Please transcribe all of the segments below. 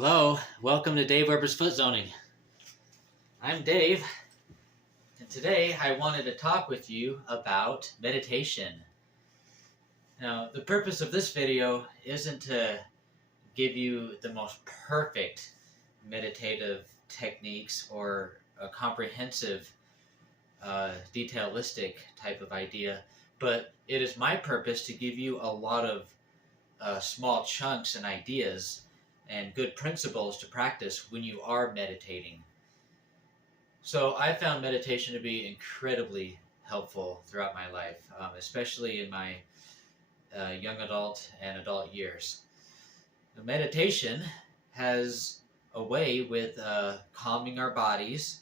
Hello, welcome to Dave Weber's Foot Zoning. I'm Dave, and today I wanted to talk with you about meditation. Now, the purpose of this video isn't to give you the most perfect meditative techniques or a comprehensive, detailistic type of idea, but it is my purpose to give you a lot of small chunks and ideas and good principles to practice when you are meditating. So I found meditation to be incredibly helpful throughout my life, especially in my young adult and adult years. The meditation has a way with calming our bodies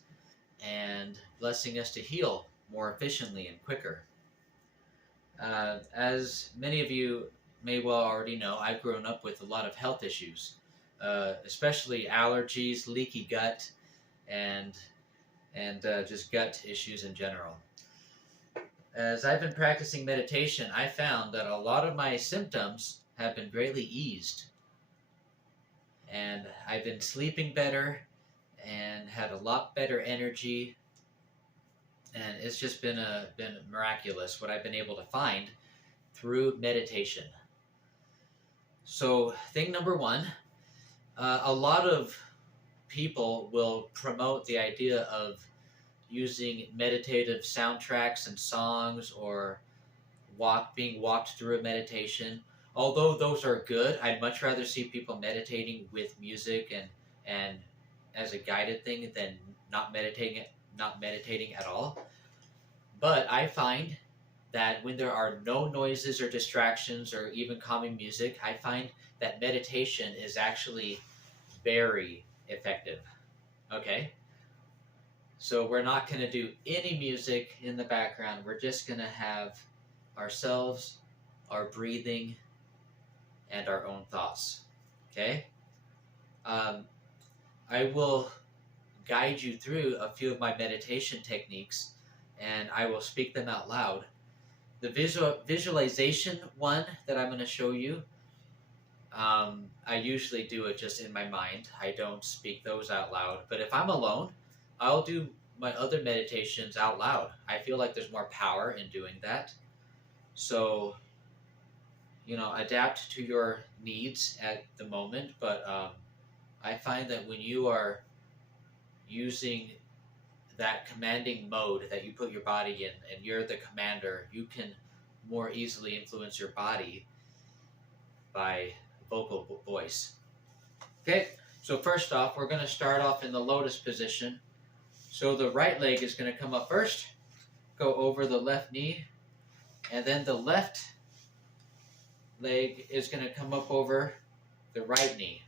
and blessing us to heal more efficiently and quicker. As many of you may well already know, I've grown up with a lot of health issues. Especially allergies, leaky gut, and just gut issues in general. As I've been practicing meditation, I found that a lot of my symptoms have been greatly eased. And I've been sleeping better and had a lot better energy. And it's just been miraculous what I've been able to find through meditation. So thing number one, a lot of people will promote the idea of using meditative soundtracks and songs or being walked through a meditation. Although those are good, I'd much rather see people meditating with music and as a guided thing than not meditating at all. But I find that when there are no noises or distractions or even calming music, I find that meditation is actually very effective. Okay? So we're not going to do any music in the background. We're just going to have ourselves, our breathing, and our own thoughts. Okay? I will guide you through a few of my meditation techniques, and I will speak them out loud. The visualization one that I'm going to show you, I usually do it just in my mind. I don't speak those out loud. But if I'm alone, I'll do my other meditations out loud. I feel like there's more power in doing that. So, adapt to your needs at the moment. But I find that when you are using that commanding mode that you put your body in and you're the commander, you can more easily influence your body by vocal voice. Okay, so first off, we're going to start off in the lotus position. So the right leg is going to come up first, go over the left knee, and then the left leg is going to come up over the right knee.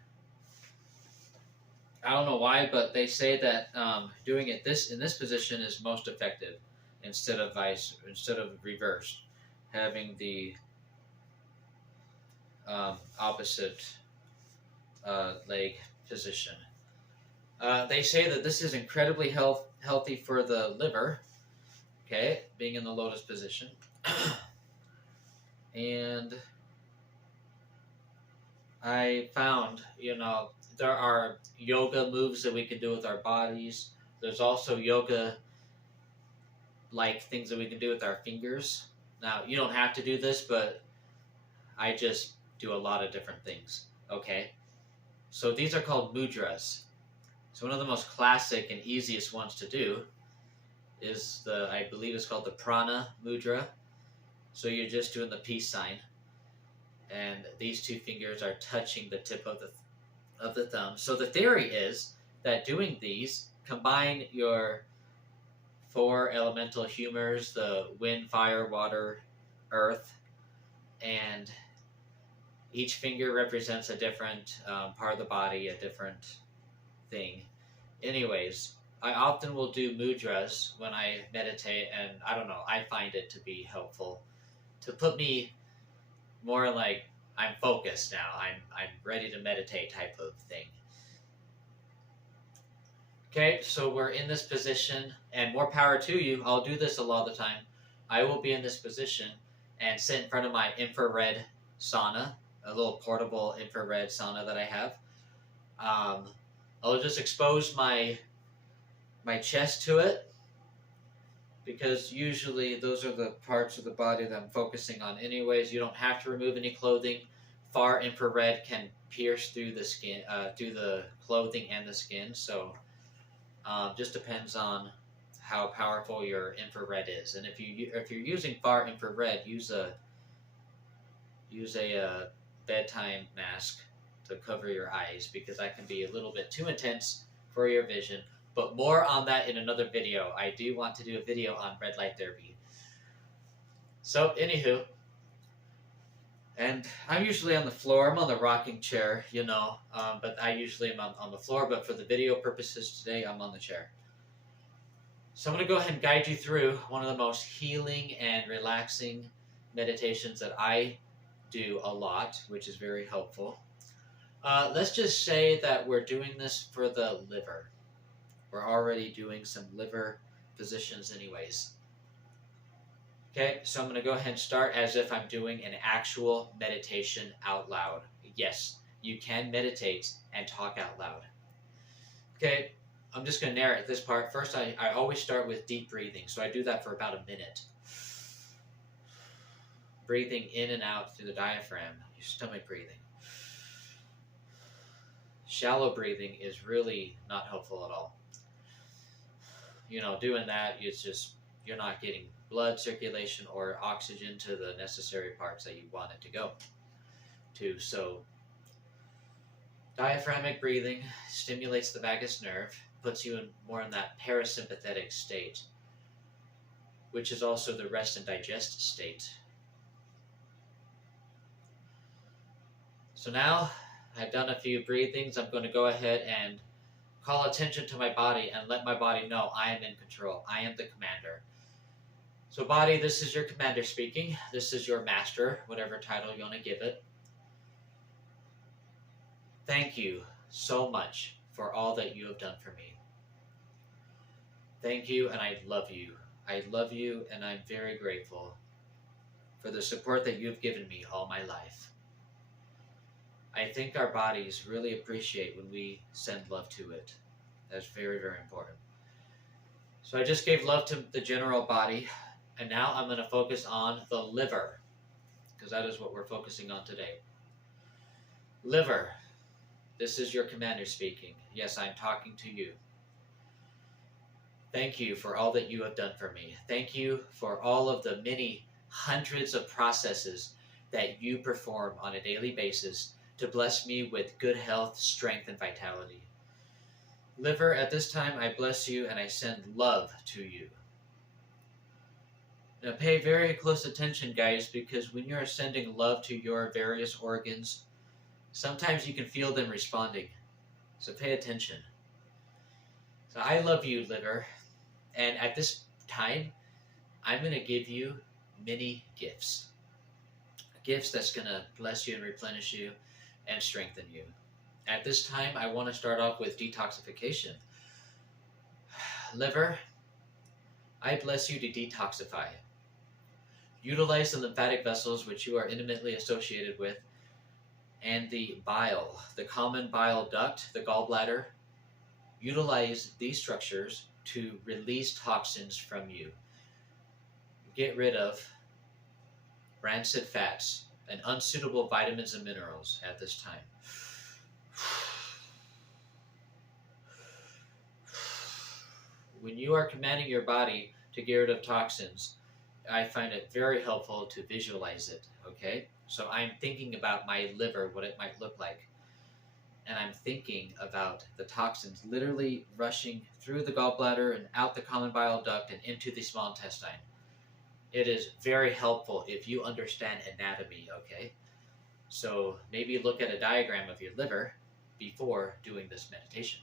I don't know why, but they say that doing it in this position is most effective instead of reversed, having the opposite leg position. They say that this is incredibly healthy for the liver, okay, being in the lotus position. And I found, there are yoga moves that we can do with our bodies. There's also yoga-like things that we can do with our fingers. Now, you don't have to do this, but I just do a lot of different things, okay? So these are called mudras. So one of the most classic and easiest ones to do is I believe it's called the prana mudra. So you're just doing the peace sign. And these two fingers are touching the tip of the thumb. So the theory is that doing these, combine your 4 elemental humors, the wind, fire, water, earth, and each finger represents a different part of the body, a different thing. Anyways, I often will do mudras when I meditate, and I don't know, I find it to be helpful to put me more like I'm focused now, I'm ready to meditate type of thing. Okay, so we're in this position, and more power to you. I'll do this a lot of the time. I will be in this position and sit in front of my infrared sauna, a little portable infrared sauna that I have. I'll just expose my chest to it, because usually those are the parts of the body that I'm focusing on anyways. You don't have to remove any clothing. Far infrared can pierce through the skin, through the clothing and the skin, so just depends on how powerful your infrared is. And if you're using far infrared, use a bedtime mask to cover your eyes, because that can be a little bit too intense for your vision. But more on that in another video. I do want to do a video on red light therapy. So, anywho, and I'm usually on the floor. I'm on the rocking chair, but I usually am on the floor. But for the video purposes today, I'm on the chair. So I'm going to go ahead and guide you through one of the most healing and relaxing meditations that I do a lot, which is very helpful. Let's just say that we're doing this for the liver. We're already doing some liver positions anyways. Okay, so I'm going to go ahead and start as if I'm doing an actual meditation out loud. Yes, you can meditate and talk out loud. Okay, I'm just going to narrate this part. First, I always start with deep breathing, so I do that for about a minute. Breathing in and out through the diaphragm, your stomach breathing. Shallow breathing is really not helpful at all. Doing that, it's just, you're not getting blood circulation or oxygen to the necessary parts that you want it to go to. So, diaphragmatic breathing stimulates the vagus nerve, puts you more in that parasympathetic state, which is also the rest and digest state. So now I've done a few breathings. I'm going to go ahead and call attention to my body and let my body know I am in control. I am the commander. So body, this is your commander speaking. This is your master, whatever title you want to give it. Thank you so much for all that you have done for me. Thank you, and I love you. I love you, and I'm very grateful for the support that you've given me all my life. I think our bodies really appreciate when we send love to it. That's very, very important. So I just gave love to the general body, and now I'm going to focus on the liver, because that is what we're focusing on today. Liver, this is your commander speaking. Yes, I'm talking to you. Thank you for all that you have done for me. Thank you for all of the many hundreds of processes that you perform on a daily basis to bless me with good health, strength, and vitality. Liver, at this time, I bless you and I send love to you. Now pay very close attention, guys, because when you're sending love to your various organs, sometimes you can feel them responding. So pay attention. So I love you, liver. And at this time, I'm going to give you many gifts. Gifts that's going to bless you and replenish you and strengthen you. At this time, I want to start off with detoxification. Liver, I bless you to detoxify. Utilize the lymphatic vessels which you are intimately associated with, and the bile, the common bile duct, the gallbladder. Utilize these structures to release toxins from you. Get rid of rancid fats and unsuitable vitamins and minerals at this time. When you are commanding your body to get rid of toxins, I find it very helpful to visualize it, okay? So I'm thinking about my liver, what it might look like. And I'm thinking about the toxins literally rushing through the gallbladder and out the common bile duct and into the small intestine. It is very helpful if you understand anatomy, okay? So maybe look at a diagram of your liver before doing this meditation.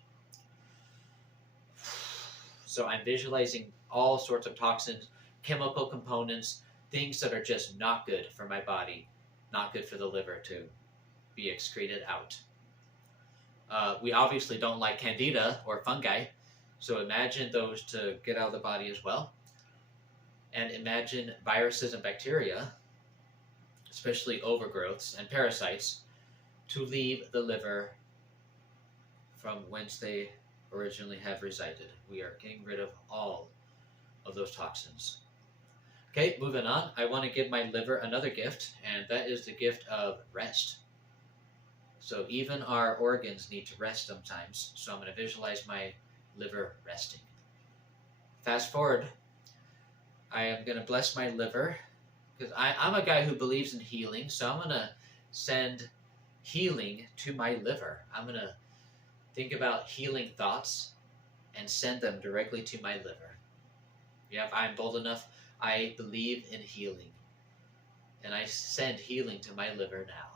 So I'm visualizing all sorts of toxins, chemical components, things that are just not good for my body, not good for the liver to be excreted out. We obviously don't like candida or fungi, so imagine those to get out of the body as well. And imagine viruses and bacteria, especially overgrowths and parasites, to leave the liver from whence they originally have resided. We are getting rid of all of those toxins. Okay, moving on. I want to give my liver another gift, and that is the gift of rest. So even our organs need to rest sometimes. So I'm going to visualize my liver resting. Fast forward, I am going to bless my liver because I'm a guy who believes in healing. So I'm going to send healing to my liver. I'm going to think about healing thoughts and send them directly to my liver. Yeah, if I'm bold enough, I believe in healing. And I send healing to my liver now.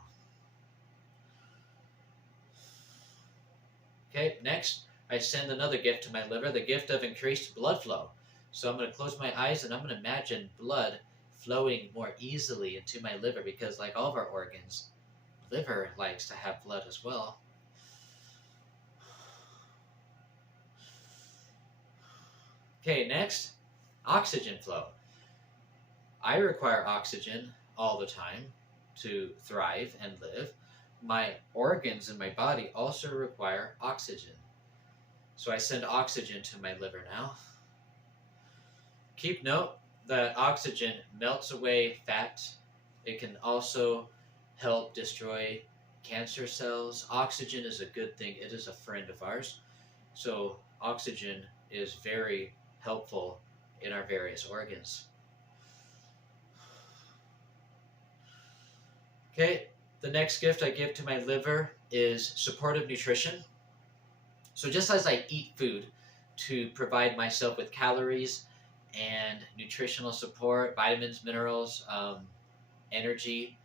Okay, next, I send another gift to my liver, the gift of increased blood flow. So I'm going to close my eyes and I'm going to imagine blood flowing more easily into my liver because like all of our organs, liver likes to have blood as well. Okay, next, oxygen flow. I require oxygen all the time to thrive and live. My organs in my body also require oxygen. So I send oxygen to my liver now. Keep note that oxygen melts away fat. It can also help destroy cancer cells. Oxygen is a good thing. It is a friend of ours. So oxygen is very helpful in our various organs. Okay, the next gift I give to my liver is supportive nutrition. So just as I eat food to provide myself with calories and nutritional support, vitamins, minerals, energy,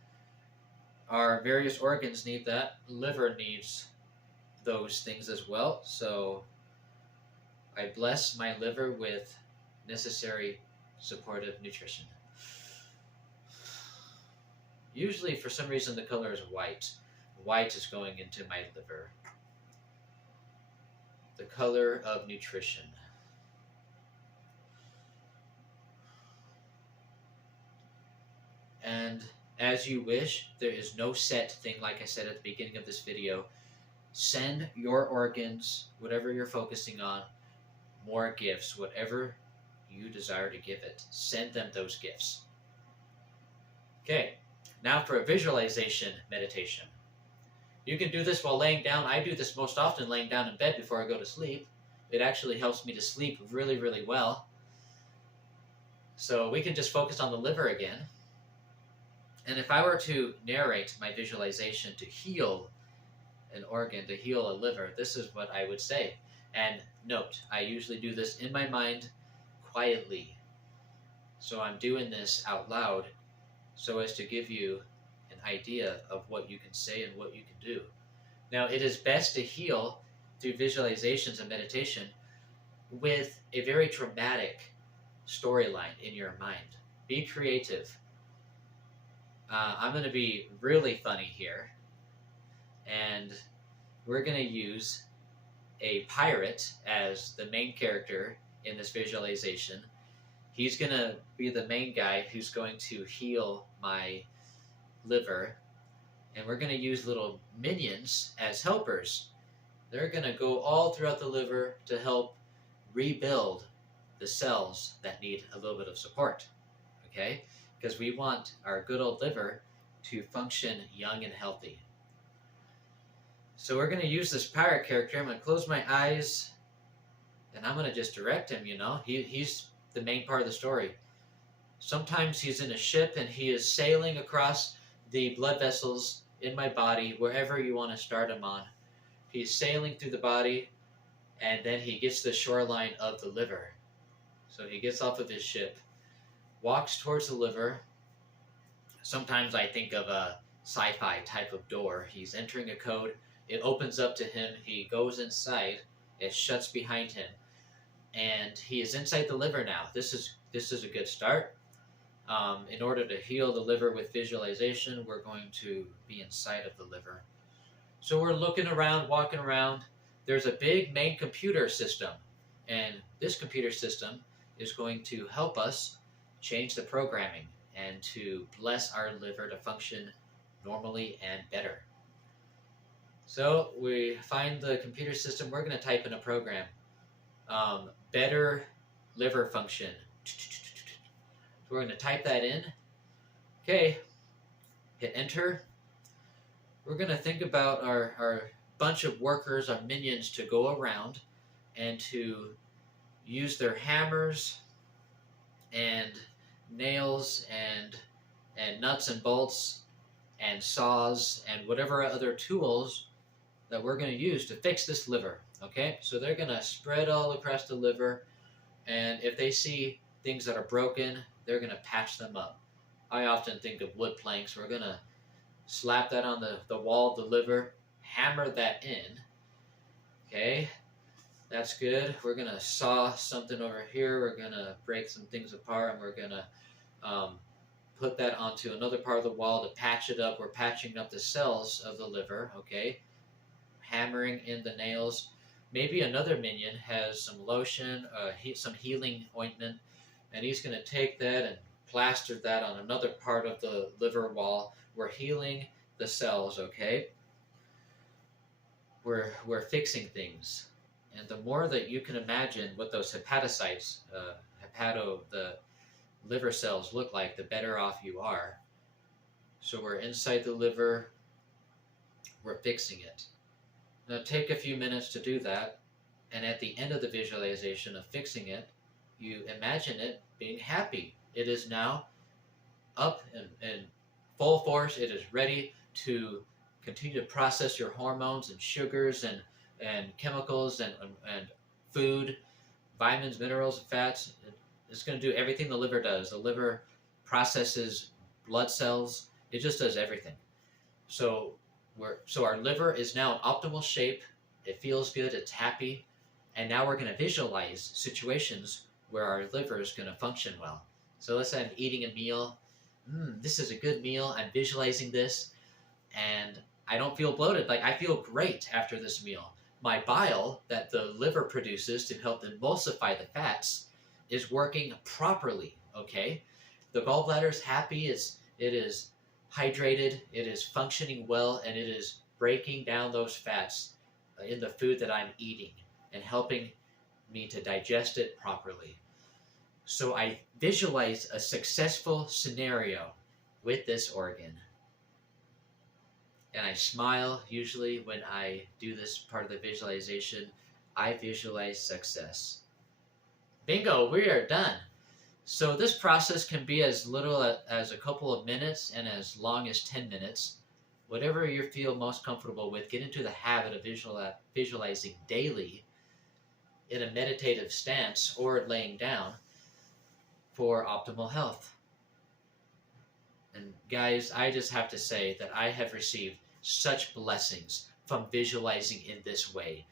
our various organs need that. Liver needs those things as well. So I bless my liver with necessary supportive nutrition. Usually, for some reason, the color is white. White is going into my liver. The color of nutrition. And as you wish, there is no set thing, like I said at the beginning of this video. Send your organs, whatever you're focusing on, more gifts, whatever you desire to give it. Send them those gifts. Okay. Now for a visualization meditation. You can do this while laying down. I do this most often laying down in bed before I go to sleep. It actually helps me to sleep really, really well. So we can just focus on the liver again. And if I were to narrate my visualization to heal an organ, to heal a liver, this is what I would say. And note, I usually do this in my mind quietly. So I'm doing this out loud so as to give you an idea of what you can say and what you can do. Now, it is best to heal through visualizations and meditation with a very dramatic storyline in your mind. Be creative. I'm going to be really funny here, and we're going to use a pirate as the main character in this visualization. He's going to be the main guy who's going to heal my liver. And we're going to use little minions as helpers. They're going to go all throughout the liver to help rebuild the cells that need a little bit of support. Okay? Because we want our good old liver to function young and healthy. So we're going to use this pirate character. I'm going to close my eyes. And I'm going to just direct him, you know. He's the main part of the story. Sometimes he's in a ship and he is sailing across the blood vessels in my body, wherever you want to start him on. He's sailing through the body and then he gets to the shoreline of the liver. So he gets off of his ship, walks towards the liver. Sometimes I think of a sci-fi type of door. He's entering a code. It opens up to him. He goes inside. It shuts behind him. And he is inside the liver now. This is a good start. In order to heal the liver with visualization, we're going to be inside of the liver. So we're looking around, walking around. There's a big main computer system. And this computer system is going to help us change the programming and to bless our liver to function normally and better. So we find the computer system. We're going to type in a program. Better liver function. So we're going to type that in. Okay, hit enter. We're going to think about our bunch of workers, our minions, to go around and to use their hammers and nails and nuts and bolts and saws and whatever other tools that we're going to use to fix this liver. Okay, so they're going to spread all across the liver, and if they see things that are broken, they're going to patch them up. I often think of wood planks. We're going to slap that on the wall of the liver, hammer that in. Okay, that's good. We're going to saw something over here. We're going to break some things apart, and we're going to put that onto another part of the wall to patch it up. We're patching up the cells of the liver, okay? Hammering in the nails. Maybe another minion has some lotion, some healing ointment, and he's going to take that and plaster that on another part of the liver wall. We're healing the cells, okay? We're fixing things. And the more that you can imagine what those hepatocytes, the liver cells look like, the better off you are. So we're inside the liver, we're fixing it. Now take a few minutes to do that, and at the end of the visualization of fixing it, you imagine it being happy. It is now up in full force. It is ready to continue to process your hormones and sugars and chemicals and food, vitamins, minerals, and fats. It's going to do everything the liver does. The liver processes blood cells. It just does everything. So our liver is now in optimal shape. It feels good. It's happy. And now we're going to visualize situations where our liver is going to function well. So let's say I'm eating a meal. This is a good meal. I'm visualizing this, and I don't feel bloated. Like, I feel great after this meal. My bile that the liver produces to help emulsify the fats is working properly, okay? The gallbladder is happy, it is hydrated, it is functioning well, and it is breaking down those fats in the food that I'm eating and helping me to digest it properly. So I visualize a successful scenario with this organ. And I smile. Usually when I do this part of the visualization, I visualize success. Bingo, we are done. So this process can be as little as a couple of minutes and as long as 10 minutes. Whatever you feel most comfortable with, get into the habit of visualizing daily in a meditative stance or laying down for optimal health. And guys, I just have to say that I have received such blessings from visualizing in this way.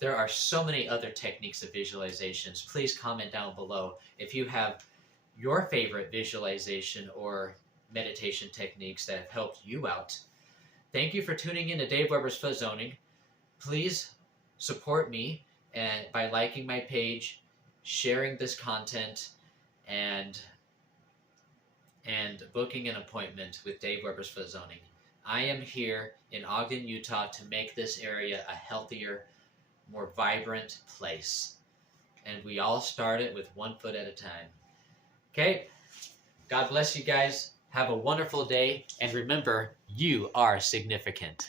There are so many other techniques of visualizations. Please comment down below if you have your favorite visualization or meditation techniques that have helped you out. Thank you for tuning in to Dave Weber's Foot Zoning. Please support me by liking my page, sharing this content, and booking an appointment with Dave Weber's Foot Zoning. I am here in Ogden, Utah to make this area a healthier, more vibrant place. And we all start it with 1 foot at a time. Okay? God bless you guys. Have a wonderful day. And remember, you are significant.